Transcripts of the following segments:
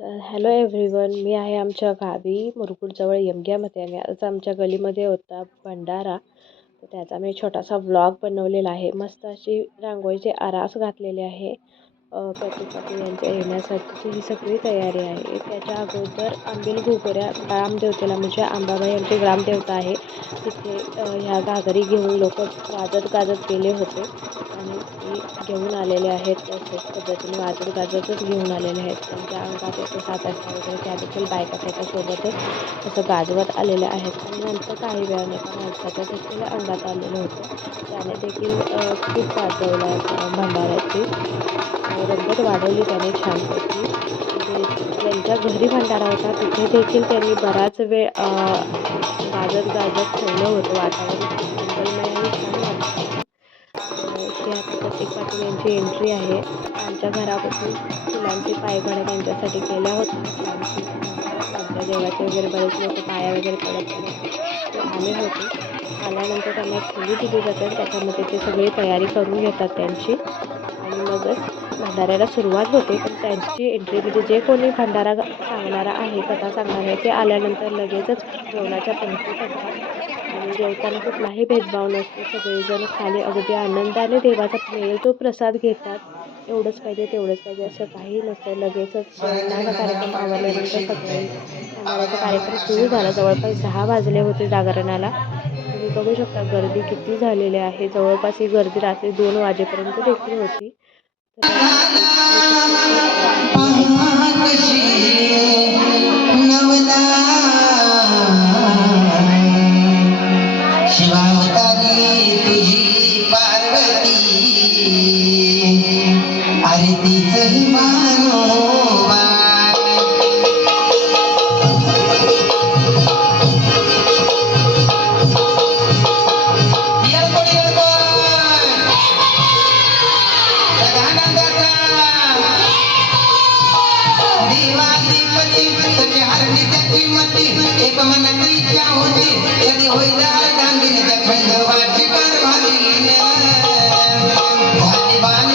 तर hello everyone मी आहे आमच्या गावी मुरगुडजवळ यमग्यामध्ये आणि आज आमच्या गलीमध्ये होता भंडारा. तर त्याचा मी छोटासा व्लॉग बनवलेला आहे. मस्त अशी रांगोळीचे आरास घातलेले आहे. पती पती यांच्या येण्यासाठीची ही सगळी तयारी आहे. त्याच्या अगोदर आंबील घुगऱ्या ग्रामदेवतेला म्हणजे अंबाबाई यांची ग्रामदेवता आहे तिथे ह्या घागरी घेऊन लोक वाजत गाजत गेले होते. आणि ती घेऊन आलेले आहेत तसेच पद्धतीने वाजत गाजतच घेऊन आलेले आहेत. त्यांच्या अंगात येते सात असता वगैरे त्या देखील बायका त्याच्यासोबतच असं गाजवत आलेले आहेत. आणि नंतर काही वेळाने एका माणसाच्या देखील अंगात आलेलं होतं. त्याने देखील खूप वाजवला भंडाऱ्याची. रंगत वाढवली त्याने छानपैकी. म्हणजे ज्यांच्या घरी भंडारा होता तिथे देखील त्यांनी बराच वेळ गाजत गाजत ठेवलं होतं वातावरण. छान वाटतं आता प्रत्येक पाटील यांची एंट्री आहे. आमच्या घरापासून फुलांची पायघड्या त्यांच्यासाठी केल्या होत्या. छानशी देवाचे वगैरे बरेच लोक पाया वगैरे पडत आले होते. आल्यानंतर त्यांना खोली दिली जाते. त्याच्यामध्ये ते सगळी तयारी करून घेतात त्यांची. आणि मगच भंडाऱ्याला सुरुवात होते पण त्यांची एंट्री म्हणजे जे कोणी भंडारा सांगणारा आहे कथा सांगणार आहे ते आल्यानंतर लगेचच जेवणाच्या पंक्ती करतात आणि जेवताना कुठलाही भेदभाव नसतो सगळेजण खाली अगदी आनंदाने देवाचा मिळेल तो प्रसाद घेतात एवढंच पाहिजे तेवढंच पाहिजे असं काही नसतं. लगेचच जेवणाचा कार्यक्रम आवडल्यानंतर सगळे भंडाऱ्याचा कार्यक्रम सुरू झाला. जवळपास दहा वाजले होते जागरणाला. तुम्ही बघू शकता गर्दी किती झालेली आहे. जवळपास ही गर्दी रात्री दोन वाजेपर्यंत देखील होती. शिवावतारी दिवाळीपती तुझी हरणी त्याची मती एक मनात इच्छा होती कधी होईल दांडीने खंडवाची कारभारीन झाली बाणी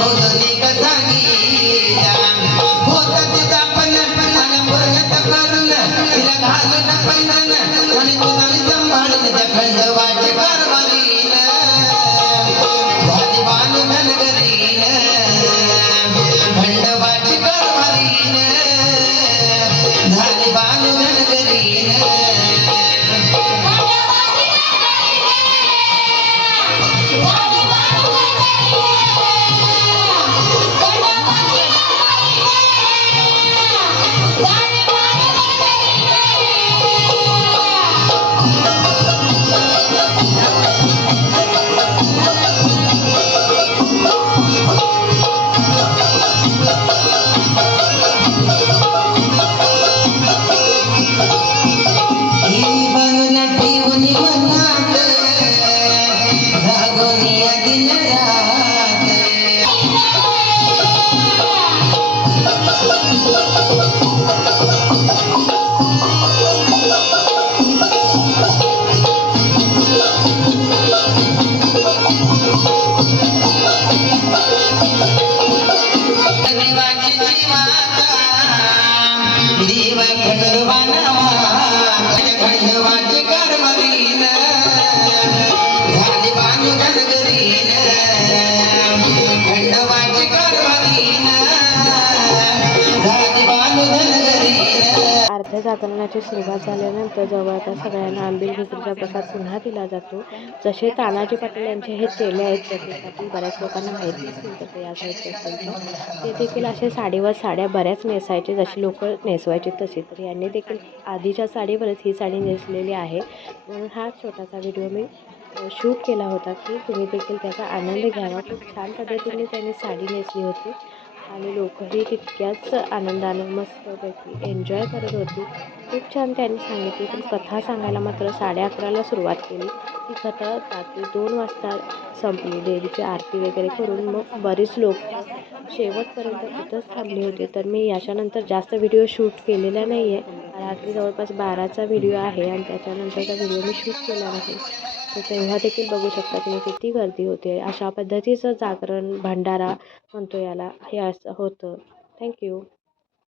करून आणि तुला सांभाळून त्या खंडवाचे कारभारीन प्रकरणाची सुरुवात झाल्यानंतर जवळपास सगळ्यांना आंबील खिचडीचा प्रसाद पुन्हा दिला जातो. जसे तानाजी पाटील यांचे हे चेले आहेत प्रतीक पाटील बऱ्याच लोकांना माहिती नसतील तर ते या साईडचे ते देखील असे साडीवर साड्या बऱ्याच नेसायचे जशी लोक नेसवायचे तशी तर यांनी देखील आधीच्या साडीवरच ही साडी नेसलेली आहे. म्हणून हा छोटासा व्हिडिओ मी शूट केला होता की तुम्ही देखील त्याचा आनंद घ्यावा. खूप छान पद्धतीने त्यांनी साडी नेसली होती. आणि लोकही तितक्याच आनंदानं मस्तपैकी एन्जॉय करत होती. खूप छान त्यांनी सांगितली. पण कथा सांगायला मात्र साडे अकराला सुरुवात केली. ती कथा रात्री दोन वाजता संपली. देवीची आरती वगैरे करून मग बरीच लोक शेवटपर्यंत तिथंच थांबली होती. तर मी याच्यानंतर जास्त व्हिडिओ शूट केलेला नाही आहे रात्री जवळपास बाराचा व्हिडिओ आहे आणि त्याच्यानंतरचा व्हिडिओ मी शूट केला नाही. तर तेव्हा देखील बघू शकता तुम्ही किती गर्दी होते अशा पद्धतीचं जागरण भंडारा म्हणतो याला. हे असं होतं. थँक्यू